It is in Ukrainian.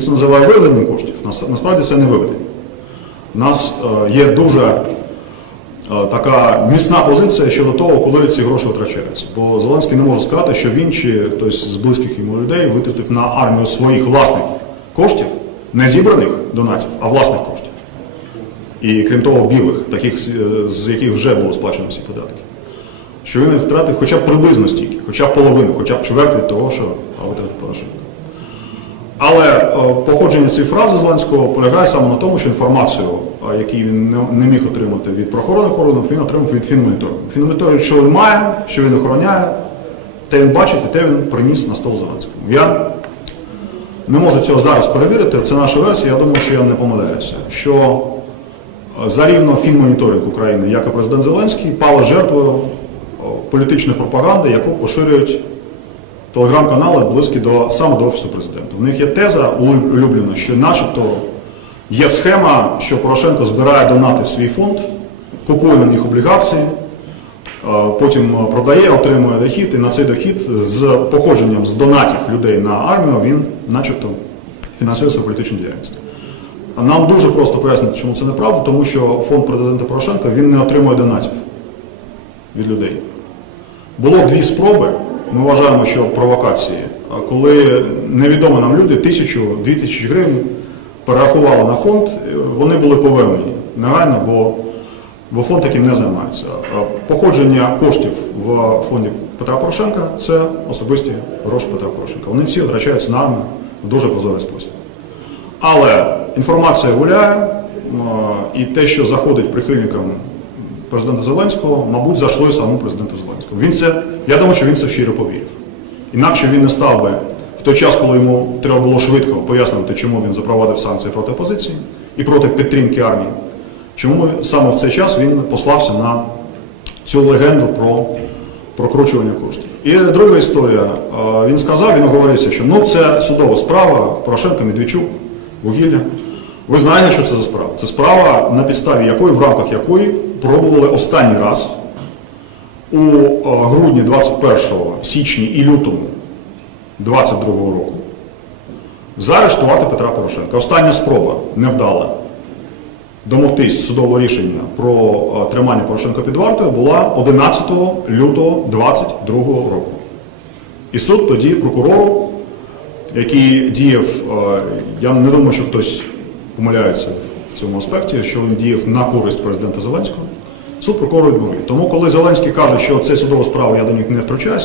Він це називає виведенням коштів. Насправді це не виведення. У нас е, є дуже е, така міцна позиція щодо того, коли ці гроші витрачаються. Бо Зеленський не може сказати, що він чи хтось з близьких йому людей витратив на армію своїх власних коштів, не зібраних донатів, а власних коштів. І крім того, білих, таких, з- з яких вже було сплачено всі податки. Що він втратив хоча б приблизно стільки, хоча б половину, хоча б чверть від того, що витратив Порошенко. Але е, походження цієї фрази Зеленського полягає саме на тому, що інформацію, е, яку він не, міг отримати від правоохоронних органів, він отримав від фінмоніторингу. Фінмоніторинг, що він має, що він охороняє, те він бачить і те він приніс на стол Зеленському. Я не можу цього зараз перевірити, це наша версія, я думаю, що я не помиляюся. Що е, за рівно фінмоніторинг України, як і президент Зеленський, пала жертвою політичної пропаганди, яку поширюють телеграм-канали близькі до саме до офісу президента. У них є теза улюблена, що начебто є схема, що Порошенко збирає донати в свій фонд, купує на них облігації, е, потім продає, отримує дохід, і на цей дохід з походженням з донатів людей на армію він, начебто, фінансує свою політичну діяльність. Нам дуже просто пояснити, чому це неправда, тому що фонд президента Порошенка він не отримує донатів від людей. Було дві спроби. Ми вважаємо, що провокації, коли невідомі нам люди тисячу, дві тисячі гривень перерахували на фонд, е, вони були повернені негайно, бо, бо фонд таким не займається. Походження коштів в фонді Петра Порошенка це особисті гроші Петра Порошенка. Вони всі витрачаються на армію в дуже прозорий спосіб. Але інформація гуляє, і те, що заходить прихильникам президента Зеленського, мабуть, зайшло і самому президенту Зеленському. Він це, я думаю, що він це щиро повірив. Інакше він не став би в той час, коли йому треба було швидко пояснювати, чому він запровадив санкції проти опозиції і проти підтримки армії. Чому саме в цей час він послався на цю легенду про прокручування коштів. І друга історія. Е, Він сказав, він оговорився, що ну це судова справа Порошенко, Медведчук, вугілля. Ви знаєте, що це за справа? Це справа, на підставі якої, в рамках якої пробували останній раз у е, грудні 21 січні і лютому 22 року заарештувати Петра Порошенка. Остання спроба невдала домогтись судового рішення про е, тримання Порошенка під вартою була 11 лютого 22 року. І суд тоді прокурору, який діяв, е, я не думаю, що хтось помиляється цьому аспекті, що він діяв на користь президента Зеленського, суд прокурор відмовив. Тому, коли Зеленський каже, що це судова справа, я до них не втручаюся,